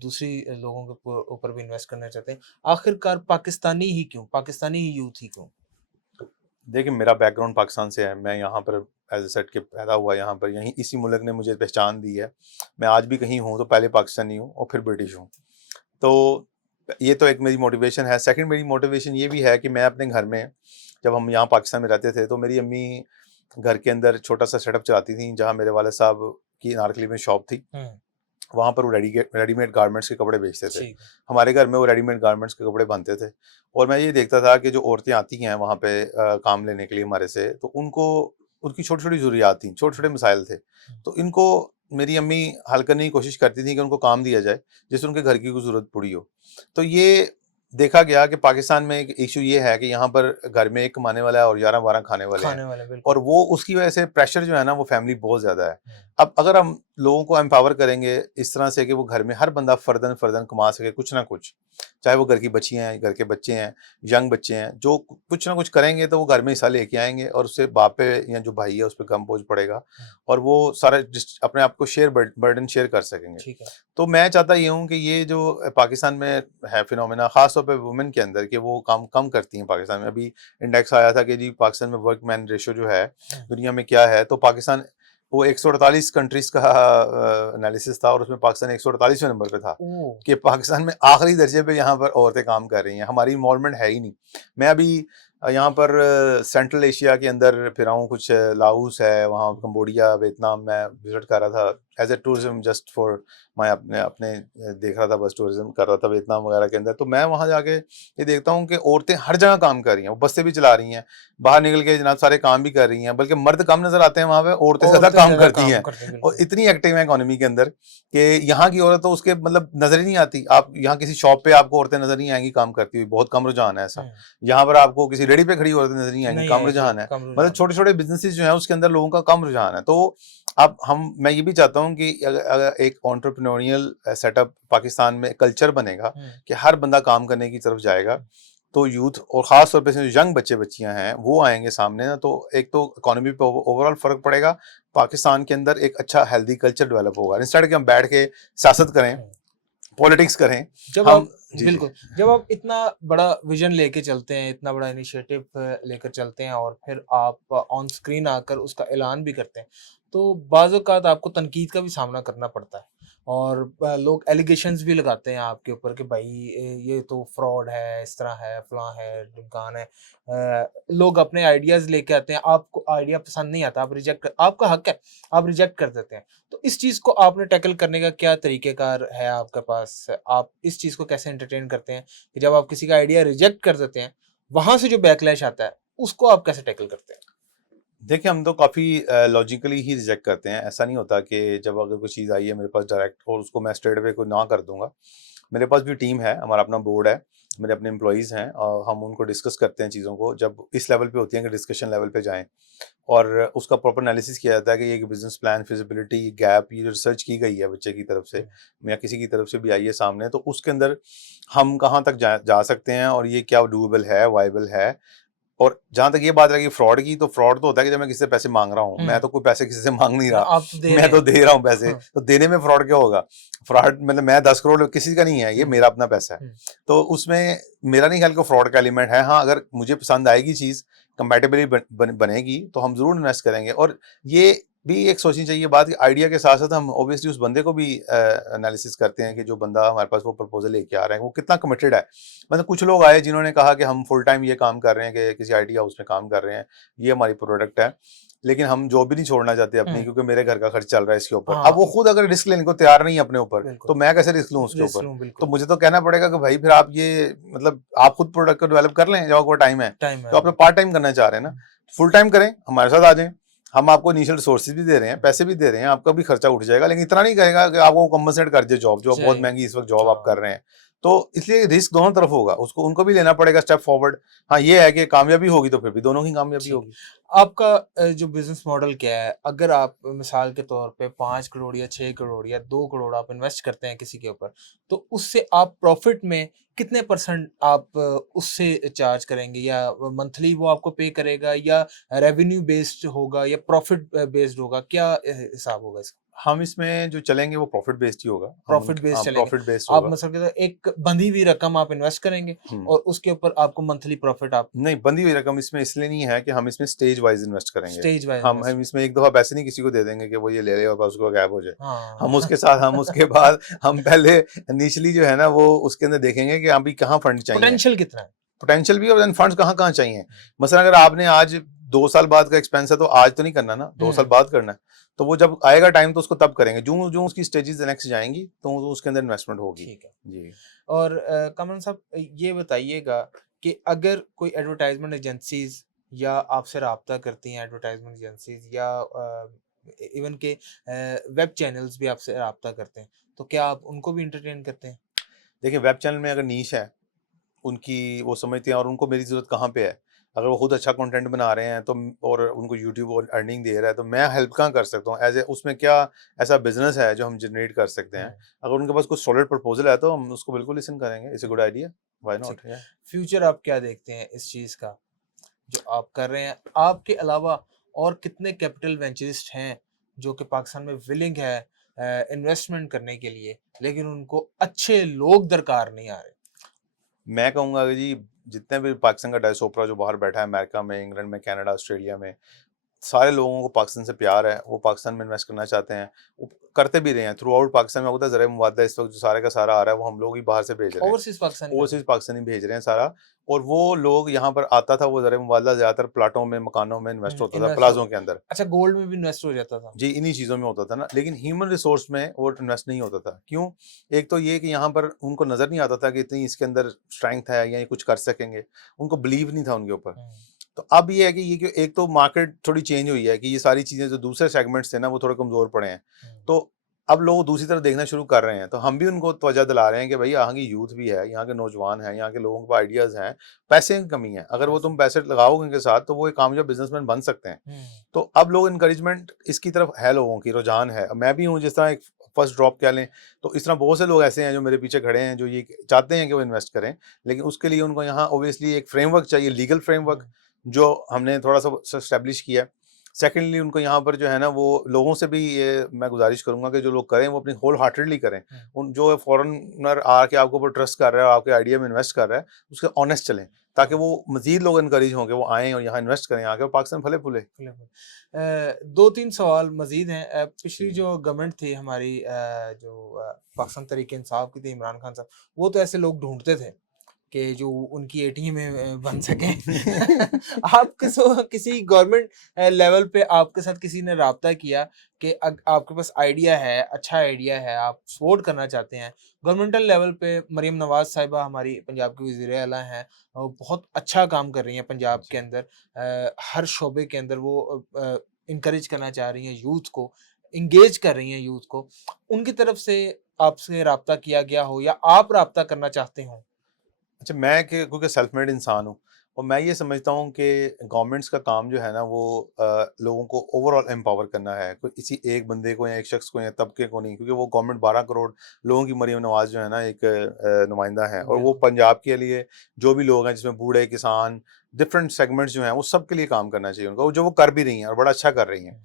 दूसरी लोगों के ऊपर भी इन्वेस्ट करना चाहते हैं। आखिरकार पाकिस्तानी ही क्यों? पाकिस्तानी ही यूथ ही क्यों? देखिए, मेरा बैकग्राउंड पाकिस्तान से है। मैं यहाँ पर एज ए सेट के पैदा हुआ, यहाँ पर यहीं इसी मुल्क ने मुझे पहचान दी है। मैं आज भी कहीं हूँ तो पहले पाकिस्तानी हूँ और फिर ब्रिटिश हूँ। तो ये तो एक मेरी मोटिवेशन है। सेकंड मेरी मोटिवेशन ये भी है कि मैं अपने घर में, जब हम यहाँ पाकिस्तान में रहते थे, तो मेरी अम्मी घर के अंदर छोटा सा सेटअप चलाती थी, जहाँ मेरे वाले साहब की अनारकली में शॉप थी। वहाँ पर वो रेडीमेड गारमेंट्स के कपड़े बेचते थे। हमारे घर में वो रेडीमेड गारमेंट्स के कपड़े बनते थे, और मैं ये देखता था कि जो औरतें आती हैं वहाँ पे काम लेने के लिए हमारे से, तो उनको उनकी छोटी छोटी ज़रूरियात थी, छोटे छोटे मसाइल थे। तो इनको मेरी अम्मी हल करने की कोशिश करती थी कि उनको काम दिया जाए जिससे उनके घर की कोई ज़रूरत पूरी हो। तो ये देखा गया कि पाकिस्तान में एक इशू ये है कि यहाँ पर घर में एक कमाने वाला है और 11-12 खाने वाले हैं, और बिल्कुल। वो उसकी वजह से प्रेशर जो है ना वो फैमिली बहुत ज़्यादा है। हम्म, अब अगर हम लोगों को एम्पावर करेंगे इस तरह से कि वो घर में हर बंदा फर्दन फर्दन कमा सके कुछ ना कुछ, चाहे वो घर की बच्चियाँ हैं, घर के बच्चे हैं, यंग बच्चे हैं, जो कुछ ना कुछ करेंगे तो वो घर में हिस्सा लेके आएंगे और उससे बाप पे या जो भाई है उस पर कम बोझ पड़ेगा, और वो सारा अपने आप को बर्डन शेयर कर सकेंगे। ठीक है। तो मैं चाहता ये हूँ कि ये जो पाकिस्तान में है फिनोमेना, खास तौर पे वुमेन के अंदर, कि वो काम कम करती हैं पाकिस्तान में। अभी इंडेक्स आया था कि जी पाकिस्तान में वर्क मैन रेशियो जो है दुनिया में क्या है, तो पाकिस्तान वो 148 कंट्रीज का एनालिसिस था और उसमें पाकिस्तान 148वें नंबर पे था, कि पाकिस्तान में आखिरी दर्जे पे यहाँ पर औरतें काम कर रही हैं। हमारी इन्वॉल्वमेंट है ही नहीं। मैं अभी यहाँ पर सेंट्रल एशिया के अंदर फिरा हूँ, कुछ लाओस है वहाँ, कंबोडिया, वियतनाम मैं विजिट कर रहा था as a tourism, just for मैं अपने अपने देख रहा था, बस टूरिज्म कर रहा था वियतनाम वगैरह के अंदर। तो मैं वहाँ जाके ये देखता हूँ कि औरतें हर जगह काम कर रही हैं, वो बसें भी चला रही हैं, बाहर निकल के जनाब सारे काम भी कर रही हैं, बल्कि मर्द कम नजर आते हैं वहाँ पे, औरतें ज़्यादा काम करती हैं और इतनी एक्टिव है इकोनॉमी के अंदर कि यहाँ की औरत तो उसके मतलब नजर ही नहीं आती। आप यहाँ किसी शॉप पे आपको औरतें नजर नहीं आएंगी काम करती हुई, बहुत कम रुझान है ऐसा। यहाँ पर आपको किसी रेडी पे खड़ी औरतें नजर नहीं आएंगी, कम रुझान है। मतलब छोटे छोटे बिजनेसेस जो है उसके अंदर लोगों का कम रुझान है। तो अब मैं ये भी चाहता हूँ कि अगर एक एंटरप्रेन्योरियल सेटअप पाकिस्तान में कल्चर बनेगा कि हर बंदा काम करने की तरफ जाएगा, तो यूथ और खास तौर पे जो यंग बच्चे बच्चियां हैं वो आएंगे सामने ना, तो एक तो इकोनॉमी पे ओवरऑल फर्क पड़ेगा, पाकिस्तान के अंदर एक अच्छा हेल्दी कल्चर डेवलप होगा, इंस्टेड कि हम बैठ के सियासत करें, पॉलिटिक्स करें। जब हम आप बिल्कुल, जब आप इतना बड़ा विजन लेके चलते हैं, इतना बड़ा इनिशिएटिव लेकर चलते हैं और फिर आप ऑन स्क्रीन आकर उसका ऐलान भी करते हैं, तो बाज़ औक़ात आपको तनकीद का भी सामना करना पड़ता है और लोग एलिगेशंस भी लगाते हैं आपके ऊपर कि भाई ये तो फ्रॉड है, इस तरह है, फलाँ है, ढिमकान है। लोग अपने आइडियाज़ लेके आते हैं, आपको आइडिया पसंद नहीं आता, आप रिजेक्ट आपका हक है, आप रिजेक्ट कर देते हैं। तो इस चीज़ को आपने टैकल करने का क्या तरीक़ेकार है आपके पास? आप इस चीज़ को कैसे एंटरटेन करते हैं कि जब आप किसी का आइडिया रिजेक्ट कर देते हैं, वहाँ से जो बैकलैश आता है, उसको आप कैसे टैकल करते हैं? देखिए, हम तो काफ़ी लॉजिकली ही रिजेक्ट करते हैं। ऐसा नहीं होता कि जब अगर कोई चीज़ आई है मेरे पास डायरेक्ट और उसको मैं स्ट्रेट अवे कोई ना कर दूँगा। मेरे पास भी टीम है, हमारा अपना बोर्ड है, मेरे अपने एम्प्लॉइज़ हैं और हम उनको डिस्कस करते हैं चीज़ों को, जब इस लेवल पे होती हैं कि डिस्कशन लेवल पे जाएँ और उसका प्रॉपर एनालिसिस किया जाता है कि ये बिज़नेस प्लान, फिज़िबिलिटी, गैप, ये जो रिसर्च की गई है बच्चे की तरफ से या किसी की तरफ से भी आई है सामने, तो उसके अंदर हम कहाँ तक जा सकते हैं और ये क्या डूएबल है, वायबल है। और जहाँ तक ये बात रही फ्रॉड की, तो फ्रॉड तो होता है कि जब मैं किसी से पैसे माँग रहा हूँ, मैं तो कोई पैसे किसी से माँग नहीं रहा, आप तो दे मैं रहे तो हैं। दे रहा हूँ पैसे, हाँ। तो देने में फ्रॉड क्या होगा? फ्रॉड मतलब मैं 10 करोड़ किसी का नहीं है, ये मेरा अपना पैसा है। तो उसमें मेरा नहीं ख्याल कि फ्रॉड का एलिमेंट है। हाँ, अगर मुझे पसंद आएगी चीज़, कंपैटिबली बनेगी, तो हम ज़रूर इन्वेस्ट करेंगे। और ये भी एक सोचनी चाहिए बात कि आइडिया के साथ-साथ हम ऑब्वियसली उस बंदे को भी एनालिसिस करते हैं कि जो बंदा हमारे पास वो प्रपोज़ल लेके आ रहा है, वो कितना कमिटेड है। मतलब कुछ लोग आए जिन्होंने कहा कि हम फुल टाइम ये काम कर रहे हैं कि किसी आईटी हाउस में काम कर रहे हैं, ये हमारी प्रोडक्ट है, लेकिन हम जॉब भी नहीं छोड़ना चाहते अपनी, क्योंकि मेरे घर का खर्च चल रहा है इसके ऊपर। अब वो खुद अगर रिस्क लेने को तैयार नहीं है अपने ऊपर, तो मैं कैसे रिस्क लूँ उसके ऊपर? तो मुझे तो कहना पड़ेगा कि भाई फिर आप ये मतलब आप खुद प्रोडक्ट को डेवलप कर लें जब आपको टाइम है। तो आप पार्ट टाइम करना चाह रहे हैं ना, फुल टाइम करें, हमारे साथ आ जाएं, हम आपको इनिशियल रिसोर्सेज भी दे रहे हैं, पैसे भी दे रहे हैं, आपका भी खर्चा उठ जाएगा, लेकिन इतना नहीं कहेगा कि आपको कंपनसेट कर दे जॉब, जो बहुत महंगी इस वक्त जॉब आप कर रहे हैं। तो इसलिए रिस्क दोनों तरफ होगा, उसको उनको भी लेना पड़ेगा स्टेप फॉरवर्ड। हाँ, ये है कि कामयाबी होगी तो फिर भी दोनों की कामयाबी होगी। आपका जो बिजनेस मॉडल क्या है? अगर आप मिसाल के तौर पे 5 करोड़ या 6 करोड़ या 2 करोड़ आप इन्वेस्ट करते हैं किसी के ऊपर, तो उससे आप प्रॉफिट में कितने परसेंट आप उससे चार्ज करेंगे या मंथली वो आपको पे करेगा या रेवेन्यू बेस्ड होगा या प्रॉफिट बेस्ड होगा? क्या हिसाब होगा इसका? हम इसमें जो चलेंगे वो प्रॉफिट बेस्ड ही होगा। प्रॉफिट बेस्ड चलेंगे। प्रॉफिट बेस्ड आप होगा। मतलब कि एक बंधी हुई रकम आप इन्वेस्ट करेंगे और उसके ऊपर आपको मंथली प्रॉफिट आप नहीं, बंधी हुई रकम इसमें इसलिए नहीं है कि हम इसमें स्टेज वाइज इन्वेस्ट करेंगे। स्टेज वाइज हम इसमें एक दफा पैसे नहीं किसी को दे देंगे कि वो ये ले ले और बस उसको गायब हो जाए। हाँ। हम उसके साथ हम उसके बाद हम पहले इनिशियली जो है ना वो उसके अंदर देखेंगे कि अभी कहाँ फंड चाहिए, पोटेंशियल कितना है, पोटेंशियल भी और फंड्स कहाँ चाहिए। मसलन अगर आपने आज 2 साल बाद का एक्सपेंस है तो आज तो नहीं करना ना, 2 साल बाद करना है। तो वो जब आएगा टाइम तो उसको तब करेंगे, जो जो उसकी स्टेजेस नेक्स्ट जाएंगी तो उसके अंदर इन्वेस्टमेंट होगी। ठीक है जी। और कमल साहब ये बताइएगा कि अगर कोई एडवर्टाइजमेंट एजेंसीज या आपसे रब्ता करती हैं एडवर्टाइजमेंट एजेंसीज या इवन के वेब चैनल्स भी आपसे रब्ता करते हैं, तो क्या आप उनको भी इंटरटेन करते हैं? देखिए, वेब चैनल में अगर नीश है उनकी वो समझते हैं और उनको मेरी ज़रूरत कहाँ पे है। अगर वो खुद अच्छा कंटेंट बना रहे हैं तो और उनको यूट्यूब और अर्निंग दे रहा है तो मैं हेल्प कहाँ कर सकता हूँ, एज ए उसमें क्या ऐसा बिजनेस है जो हम जनरेट कर सकते हैं। अगर उनके पास कुछ सॉलिड प्रपोजल है तो हम उसको बिल्कुल लिसन करेंगे, it's a good idea, why not. Future आप क्या देखते हैं इस चीज का जो आप कर रहे हैं? आपके अलावा और कितने कैपिटल वेंचरिस्ट हैं जो कि पाकिस्तान में विलिंग है इन्वेस्टमेंट करने के लिए, लेकिन उनको अच्छे लोग दरकार नहीं आ रहे? मैं कहूँगा कि जी जितने भी पाकिस्तान का डायस्पोरा जो बाहर बैठा है, अमेरिका में, इंग्लैंड में, कनाडा, ऑस्ट्रेलिया में, सारे लोगों को पाकिस्तान से प्यार है, वो पाकिस्तान में इन्वेस्ट करना चाहते हैं, वो करते भी रहे हैं थ्रू आउट पाकिस्तान में। होता है ज़राए मुबादला इस वक्त जो सारे का सारा आ रहा है वो हम लोग ही बाहर से भेज रहे हैं, ओवरसीज पाकिस्तानी ओवरसीज पाकिस्तानी भेज रहे हैं सारा। और वो लोग यहाँ पर आता था, वो ज़राए मुबादला ज़्यादातर प्लाटों में, मकानों में इन्वेस्ट होता था, इन्वेस्ट प्लाजों के अंदर। अच्छा, गोल्ड में भी इन्वेस्ट हो जाता था? जी, इन्हीं चीज़ों में होता था ना, लेकिन ह्यूमन रिसोर्स में वो इन्वेस्ट नहीं होता था। क्यों? एक तो ये कि यहाँ पर उनको नज़र नहीं आता था कि इतनी इसके अंदर स्ट्रेंथ है या ये कुछ कर सकेंगे, उनको बिलीव नहीं था उनके ऊपर। तो अब ये है कि ये कि एक तो मार्केट थोड़ी चेंज हुई है कि ये सारी चीज़ें जो दूसरे सेगमेंट्स थे ना वो थोड़े कमज़ोर पड़े हैं। तो अब लोग दूसरी तरफ देखना शुरू कर रहे हैं, तो हम भी उनको तवज्जो दिला रहे हैं कि भई यहाँ की यूथ भी है, यहाँ के नौजवान हैं, यहाँ के लोगों के पास आइडियाज़ हैं, पैसे की कमी है। अगर वो तुम पैसे लगाओगे इनके साथ तो वो एक कामयाब बिज़नेसमैन बन सकते हैं। तो अब लोग एनकरेजमेंट इसकी तरफ है, लोगों की रुझान है। मैं भी हूँ, जिस तरह एक फर्स्ट ड्रॉप कह लें, तो इस तरह बहुत से लोग ऐसे हैं जो मेरे पीछे खड़े हैं जो ये चाहते हैं कि वो इन्वेस्ट करें, लेकिन उसके लिए उनको यहाँ ऑब्वियसली एक फ्रेमवर्क चाहिए, लीगल फ्रेमवर्क, जो हमने थोड़ा-सा एस्टेब्लिश किया है। सेकेंडली उनको यहाँ पर जो है ना वो लोगों से भी ये मैं गुज़ारिश करूँगा कि जो लोग करें वो अपनी होल हार्टेडली करें। उन जो फॉरेनर आके आपके ऊपर ट्रस्ट कर रहा है और आपके आइडिया में इन्वेस्ट कर रहा है, उसके ऑनेस्ट चलें, ताकि वो मज़ीद लोग एनकरेज हों कि वो आएँ और यहाँ इन्वेस्ट करें, आके पाकिस्तान फले-फूले। 2-3 सवाल मज़ीद हैं। पिछली जो गवर्नमेंट थी हमारी, पाकिस्तान तहरीक-ए-इंसाफ की थी, इमरान खान साहब, वो तो ऐसे लोग ढूँढते थे कि जो उनकी एटीएम में बन सकें। आप किसी गवर्नमेंट लेवल पे आपके साथ किसी ने राब्ता किया कि आपके पास आइडिया है, अच्छा आइडिया है, आप सपोर्ट करना चाहते हैं? गवर्नमेंटल लेवल पे मरीम नवाज़ साहिबा हमारी पंजाब की वज़ीर आला हैं, बहुत अच्छा काम कर रही हैं पंजाब के अंदर। हर शोबे के अंदर वो एनकरेज करना चाह रही हैं यूथ को, एंगेज कर रही हैं यूथ को। उनकी तरफ से आपसे राब्ता किया गया हो या आप राब्ता करना चाहते हों? अच्छा, मैं कि क्योंकि सेल्फ मेड इंसान हूँ और मैं ये समझता हूँ कि गवर्नमेंट्स का काम जो है ना वो लोगों को ओवरऑल एम्पावर करना है, कोई किसी एक बंदे को या एक शख्स को या तबके को नहीं, क्योंकि वो गवर्नमेंट 12 करोड़ लोगों की मरीम नवाज जो है ना एक नुमाइंदा है, और वो पंजाब के लिए जो भी लोग हैं जिसमें बूढ़े, किसान, डिफरेंट सेगमेंट्स जो हैं वो सब के लिए काम करना चाहिए उनको, जो वो कर भी रही हैं और बड़ा अच्छा कर रही हैं।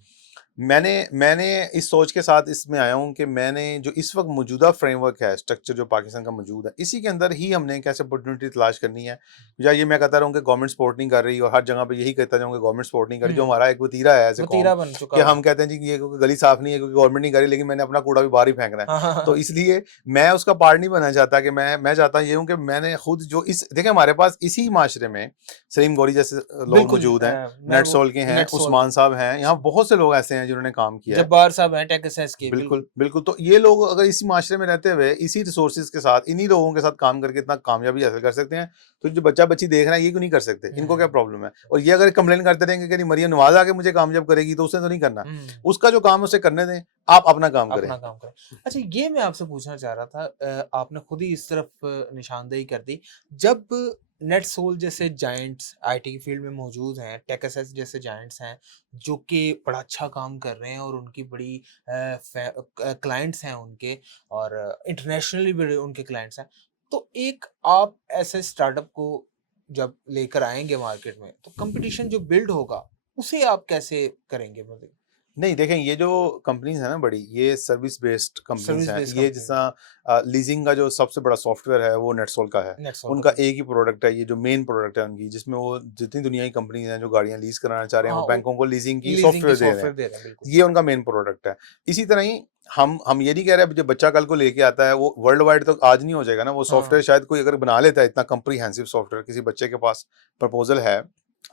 मैंने इस सोच के साथ इसमें आया हूँ कि मैंने जो इस वक्त मौजूदा फ्रेमवर्क है, स्ट्रक्चर जो पाकिस्तान का मौजूद है, इसी के अंदर ही हमने कैसे अपॉर्चुनिटी तलाश करनी है। या ये मैं कहता रहूँ कि गवर्नमेंट सपोर्ट नहीं कर रही और हर जगह पे यही कहता जाऊँ कि गवर्नमेंट सपोर्ट नहीं कर रही, जो हमारा एक वतीरा है एज ए कौम, बन चुका कि हम कहते हैं जी कि ये गली साफ नहीं है क्योंकि गवर्नमेंट नहीं कर रही, लेकिन मैंने अपना कूड़ा भी बाहर ही फेंकना है। तो इसलिए मैं उसका पार्ट नहीं बनना चाहता कि मैं चाहता ये हूँ कि मैंने खुद जो इस देखें हमारे पास इसी माशरे में सलीम गौरी जैसे लोग मौजूद हैं, नेटसोल के हैं, उस्मान साहब हैं, यहाँ बहुत से लोग ऐसे हैं जिन्होंने काम किया है, जब्बार साहब हैं टेक एसेस के। बिल्कुल बिल्कुल। तो ये लोग अगर इसी माशरे में रहते हुए इसी रिसोर्सेज के साथ इन्हीं लोगों के साथ काम करके इतना कामयाबी हासिल कर सकते हैं, तो जो बच्चा बच्ची देख रहा है ये क्यों नहीं कर सकते, इनको क्या प्रॉब्लम है? और ये अगर कंप्लेन करते रहेंगे कि नहीं मरियम नवाज आके मुझे कामयाब करेगी, तो उसने तो नहीं करना, उसका जो काम उसे करने दें, आप अपना काम करें। अच्छा, ये मैं आपसे पूछना चाह रहा था, आपने खुद ही इस तरफ निशानदेही कर दी। जब नेटसोल जैसे जायंट्स आईटी की फील्ड में मौजूद हैं, टेकएसएस जैसे जायंट्स हैं जो कि बड़ा अच्छा काम कर रहे हैं और उनकी बड़ी क्लाइंट्स हैं उनके, और इंटरनेशनली भी उनके क्लाइंट्स हैं, तो एक आप ऐसे स्टार्टअप को जब लेकर आएंगे मार्केट में, तो कंपटीशन जो बिल्ड होगा उसे आप कैसे करेंगे? मतलब नहीं देखें, ये जो कंपनीज है ना बड़ी, ये सर्विस बेस्ड कंपनीज हैं। ये जिस तरह लीजिंग का जो सबसे बड़ा सॉफ्टवेयर है वो नेटसोल का है, उनका एक ही प्रोडक्ट है, ये जो मेन प्रोडक्ट है उनकी, जिसमें वो जितनी दुनिया की कंपनीज हैं जो गाड़ियां लीज कराना चाह रहे हैं, वो बैंकों को लीजिंग की सॉफ्टवेयर दे रहे हैं, ये उनका मेन प्रोडक्ट है। इसी तरह ही हम ये नहीं कह रहे जो बच्चा कल को लेके आता है वो वर्ल्ड वाइड तो आज नहीं हो जाएगा ना, वो सॉफ्टवेयर शायद कोई अगर बना लेता है इतना कम्प्रीहेंसिव सॉफ्टवेयर, किसी बच्चे के पास प्रपोजल है,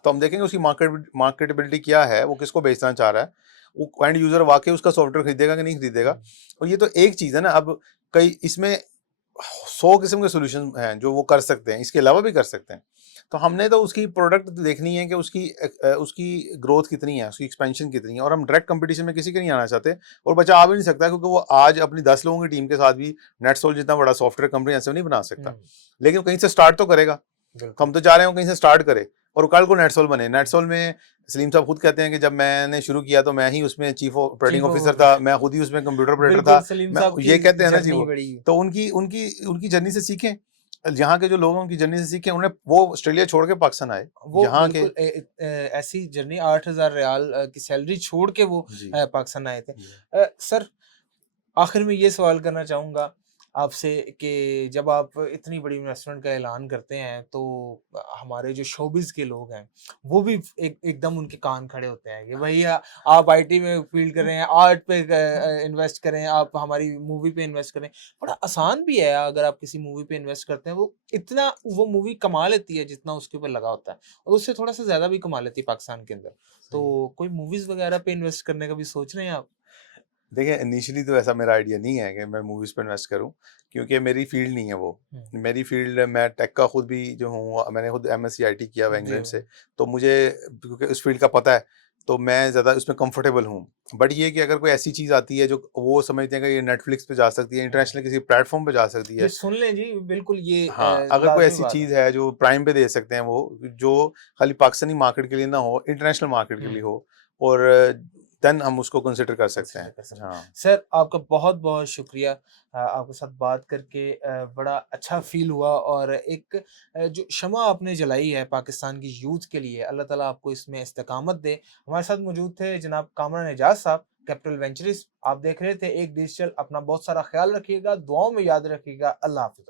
तो हम देखेंगे उसकी मार्केटेबिलिटी क्या है, वो किसको बेचना चाह रहा है, वो एंड यूजर वाकई उसका सॉफ्टवेयर खरीदेगा कि नहीं खरीदेगा। और ये तो एक चीज़ है ना, अब कई इसमें 100 किस्म के सॉल्यूशन हैं जो वो कर सकते हैं, इसके अलावा भी कर सकते हैं। तो हमने तो उसकी प्रोडक्ट देखनी है कि उसकी ग्रोथ कितनी है, उसकी एक्सपेंशन कितनी है, और हम डायरेक्ट कंपटीशन में किसी के नहीं आना चाहते, और बच्चा आ भी नहीं सकता क्योंकि वो आज अपनी 10 लोगों की टीम के साथ भी नेटसोल जितना बड़ा सॉफ्टवेयर कंपनी ऐसे नहीं बना सकता, लेकिन कहीं से स्टार्ट तो करेगा। हम तो चाह रहे हो कहीं से स्टार्ट करे और कल को नेटसोल बने। नेटसोल में सलीम साहब खुद कहते हैं कि जब मैंने शुरू किया तो मैं ही उसमें चीफ ऑपरेटिंग ऑफिसर था, मैं खुद ही उसमें कंप्यूटर ऑपरेटर था। ये कहते हैं ना जी वो, तो उनकी जर्नी से सीखें, यहाँ के जो लोगों की जर्नी से सीखें। उन्हें वो ऑस्ट्रेलिया छोड़ के पाकिस्तान आए, वो यहाँ के ऐसी जर्नी 8,000 रियाल की सैलरी छोड़ के वो पाकिस्तान आए थे। सर आखिर में ये सवाल करना चाहूँगा आपसे कि जब आप इतनी बड़ी इन्वेस्टमेंट का ऐलान करते हैं तो हमारे जो शोबिज़ के लोग हैं वो भी एकदम उनके कान खड़े होते हैं कि भैया आप आईटी में फील्ड कर रहे हैं, आर्ट पे इन्वेस्ट करें, आप हमारी मूवी पे इन्वेस्ट करें। बड़ा आसान भी है, अगर आप किसी मूवी पे इन्वेस्ट करते हैं वो मूवी कमा लेती है जितना उसके ऊपर लगा होता है, और उससे थोड़ा सा ज़्यादा भी कमा लेती है पाकिस्तान के अंदर। तो कोई मूवीज़ वगैरह पे इन्वेस्ट करने का भी सोच रहे हैं आप? देखिए, इनिशियली तो ऐसा मेरा आइडिया नहीं है कि मैं मूवीज़ पे इन्वेस्ट करूं, क्योंकि मेरी फील्ड नहीं है वो। मेरी फील्ड, मैं टेक का खुद भी जो हूँ, मैंने खुद एमएससी आईटी किया हुआ इंग्लैंड से, तो मुझे क्योंकि उस फील्ड का पता है तो मैं ज़्यादा उसमें कंफर्टेबल हूँ। बट ये कि अगर कोई ऐसी चीज़ आती है जो वो समझते हैं कि ये नेटफ्लिक्स पे जा सकती है, इंटरनेशनल किसी प्लेटफॉर्म पे जा सकती है, सुन लें जी, बिल्कुल ये हाँ, अगर कोई ऐसी चीज़ है जो प्राइम पे दे सकते हैं, वो जो खाली पाकिस्तानी मार्केट के लिए ना हो, इंटरनेशनल मार्केट के लिए हो, और देन हम उसको कंसिडर कर सकते हैं। हाँ सर, आपका बहुत बहुत शुक्रिया। आपके साथ बात करके बड़ा अच्छा फील हुआ, और एक जो शमा आपने जलाई है पाकिस्तान की यूथ के लिए, अल्लाह ताला आपको इसमें इस्तिकामत दे। हमारे साथ मौजूद थे जनाब कामरान एजाज साहब, कैपिटल वेंचर्स। आप देख रहे थे एक डिजिटल। अपना बहुत सारा ख्याल रखिएगा, दुआओं में याद रखिएगा। अल्लाह हाफ़िज़।